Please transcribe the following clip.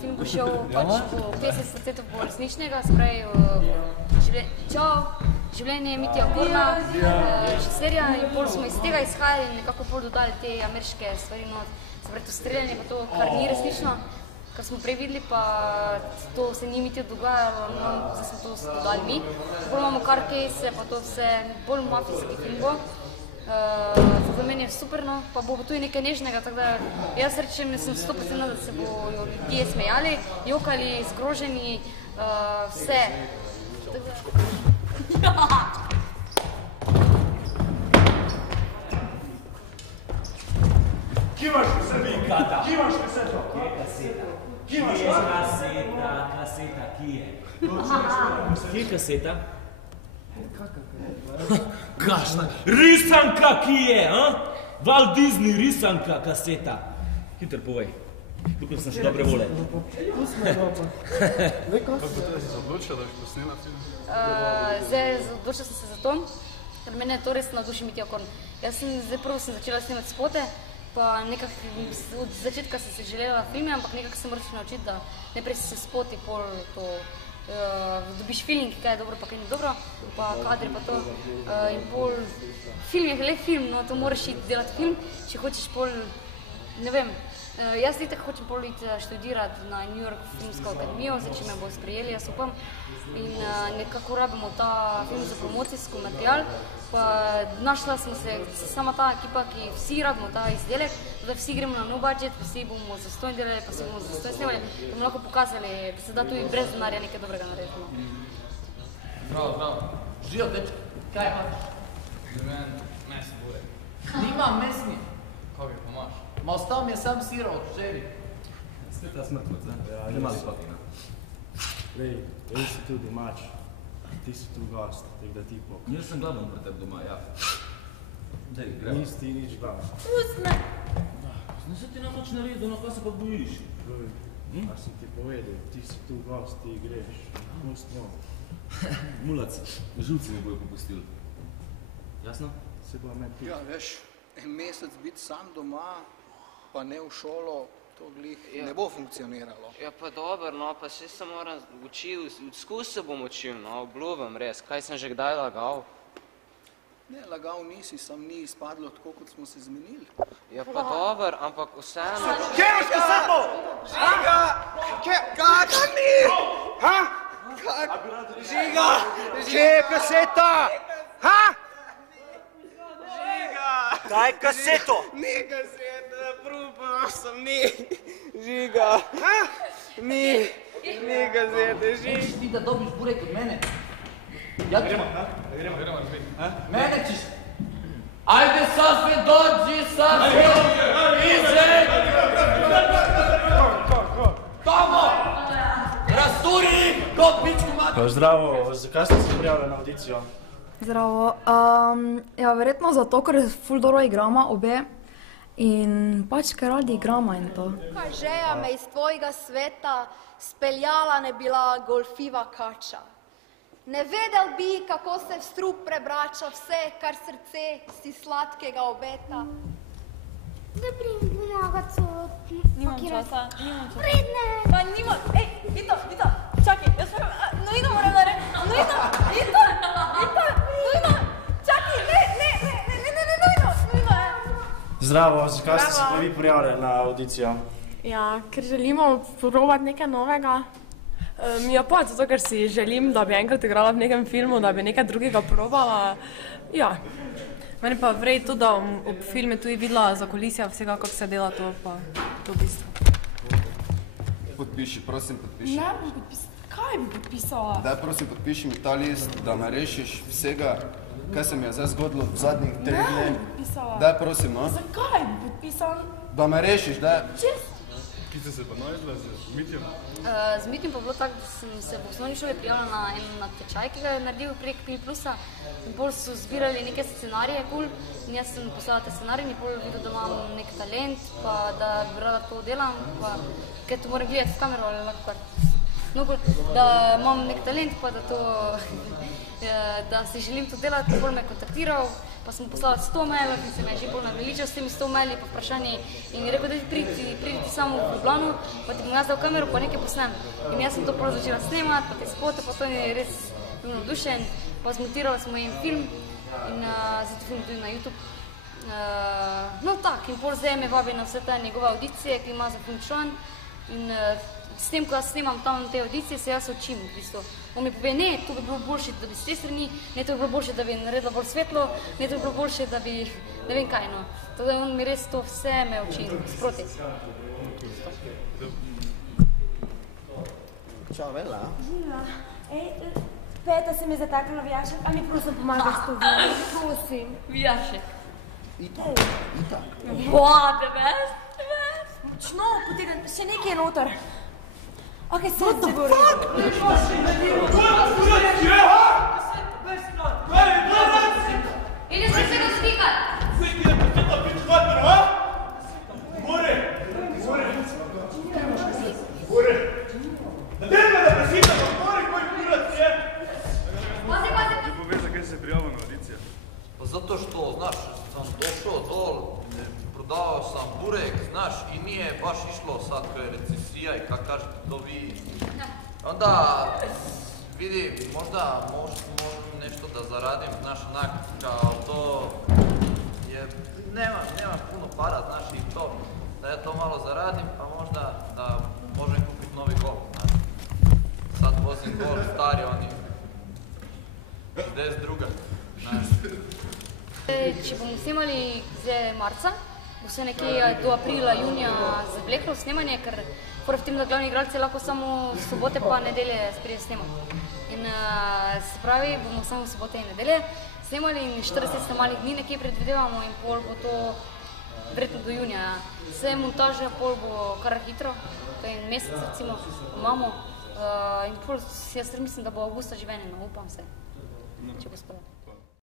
film bo šel pač po 50% bo resničnega, spravi življenje Mitja Okorna, režiserja in pol smo iz tega izhajali in nekako pol dodali te ameriške stvari, no, se pravi to streljanje pa to, kar ni resnično, kar smo prej videli, pa to se ni Mitja dogajalo, no, zdaj smo to dodali mi. Pol imamo kar case, pa to vse bolj mafijski film bo. Za meni je super, no, pa bo tudi nekaj nežnega, tako da jaz rečem, sem 100% da se bojo ljudje smejali, jokali, zgroženi, vse. Kje imaš vse vi, Kata? Kje imaš vse to? Kje je kaseta? Kje imaš vse? Kaseta, kje je? Kje je kaseta? Kašna, risanka ki je, Walt Disney, risanka, kaseta. Hiter povej, tukaj sem še dobre vole. Kako si se odločila, da bi posnela film? Zdaj, odločila sem se za to, ker mene to res navduši Mitja Okorn. Jaz sem zdaj prvo začela snemati spote, pa nekako od začetka sem se želela filme, ampak nekako sem moraš naučiti, da najprej se spoti pol to dobiš feeling, kaj je dobro, pa kaj ni dobro, pa kadri pa to. In pol, film je le film, no to moraš iti delati film, če hočeš pol, ne vem, jaz itak hočem pol iti študirati na New York filmsko akademijo, zdaj če me bo sprejeli, jaz upam. In nekako rabimo ta film za promocijsko material, pa našla smo se sama ta ekipa, ki vsi rabimo ta izdelek, da vsi gremo na no budget, vsi bomo zastojn delali, pa vsi bomo zastojn snemali, da bomo lahko pokazali, da se da tudi brez denarja nekaj dobrega narediti. Bravo, bravo. Žijo, dečki, kaj imaš? Mes bude. Nima mesni. Kaj pa imaš? Ma ostal mi je sam sira od včeri. Spet ta smrtvac, ne? Ne mali spatina. Lej, jaz si tu domač, ti si tu gost, tako da ti po. Jaz sem glaven pri tebi doma, ja. Dej, gremo. Nisi ti nič glaven. Pust me! Ne se ti namoč naredil, na kaj se pa bojiš? A sem ti povedal, ti si tu gost, ti greš. Pust no. Mulac, živci mi bojo popustili. Jasno? Se bo me ti. Ja, veš, en mesec biti sam doma, pa ne v šolo, to glih ne bo funkcioniralo. Ja pa dober, no, pa še se moram učil, skus se bom učil, no, obljubam res, kaj sem že kdaj lagal? Ne, lagal nisi, sam ni izpadlo tako, kot smo se zmenili. Ja pa dober, ampak vseeno... Kje imaš kaseto? Žiga! Kata ni! Ha? Žiga! Kje je kaseta? Ha? Žiga! Daj kaseto! Ni kaseta, prupal sem, ni. Žiga! Ha? Ni kasete, Žiga! Nečiš ti, da dobiš burek od mene? Ja, Gremo razbiti. mene ćeš... Ajde, Safi, dođi, Safi! Iđe! Tamo! Rasturi, ko pičku mati! Zdravo, zakaj ste se prijavili na audicijo? Zdravo. Ja, verjetno zato, ker ful dobro igrama obe in pač ker radi igrama in to. Kaj žeja me iz tvojega sveta speljala ne bila golfiva kača. Ne vedel bi, kako se v strup prebrača vse, kar srce si sladkega obeta. Da prim pomagati so Nimam časa, nimam časa. Vredne! Pa nimam, Vito, čakaj, jaz moram, nujno moram narediti, Vito, čakaj, nujno. Zdravo, zakaj ste se pa vi prijavili na audicijo? Ja, ker želimo probati nekaj novega. Ja, pa zato, ker si želim, da bi enkrat igrala v nekem filmu, da bi nekaj drugega probala. Ja. Meni pa vrej to, da ob filmu tudi videla zakulisja vsega, kako se dela to, pa to v bistvu. Podpiši, prosim, podpiši. Ne bom podpisala. Kaj bi podpisala? Daj, prosim, podpiši mi ta list, da me rešiš vsega, kaj se mi je zdaj zgodilo v zadnjih 3 dneh. Ne bom podpisala. Daj, prosim, no. Zakaj bi podpisala? Da me rešiš, daj. Kje ste se pa najdla z Mitjem? Z Mitjem pa bilo tako, da sem se v osnovni šoli prijavila na en natečaj, ki ga je naredil prek Pil Plusa. In bolj so zbirali neke scenarije kul in jaz sem poslala te scenarije in bolj videl, da imam nek talent, pa da bi rada to delam, pa kaj to moram gledati v kamero ali lahko kar. da imam nek talent, pa da si želim to delati, bolj me kontaktiral, pa sem poslala 100 mailov in se me je že bolj naveličal s temi 100 maili pa vprašanji in je rekel, da pridite samo v Ljubljano, pa ti bom jaz dal kamero, pa nekaj posnem. In jaz sem to prvo začela snemati, pa te spote, pa to je res bil navdušen, pa zmontirala smo en film in zato film tudi na YouTube. No tak, in pol zdaj me vabi na vse te njegove audicije, ki ima za film član in s tem, ko jaz snemam tam te audicije, se jaz učim v bistvu. On mi pove, ne, to bi bilo boljše, da bi s te strani, ne, to bi bilo boljše, da bi naredila bolj svetlo, ne, to bi bilo boljše, da bi, ne vem kaj, no. Tako da on mi res to vse me uči, sproti. Čau, Vela. Živa. Peta se mi je zatakla na vijašek, a mi prosim pomagaš to videti, prosim. Vijašek. Itak. Wow, the best. Močno, potegam, še nekaj je noter. Ok, se odgovori. Ideš se ga slikat. Ti povej, zakaj si se prijavil na audicije? Pa zato što, znaš, sam došao dol, prodavao sam burek, znaš, i nije baš išlo sad ko je recesija i kak kažete to vi. Onda, vidi, možda možem nešto da zaradim, znaš, onak, kao to je, nema puno para, znaš, i to, da ja to malo zaradim, pa možda da možem kupiti novi golf, znaš. Sad vozim golf, stari, oni, 62, znaš. Če bomo snemali zdaj marca, bo se nekje do aprila, junija zavleklo snemanje, ker v tem, da glavni igralci lahko samo sobote pa nedelje sprije snemati. In se pravi, bomo samo sobote in nedelje snemali in 40 snemalnih dni nekje predvidevamo in pol bo to verjetno do junija. Vse montaže pol bo kar hitro, to je en mesec recimo imamo in pol jaz mislim, da bo avgusta že ven, no upam se, če bo spala.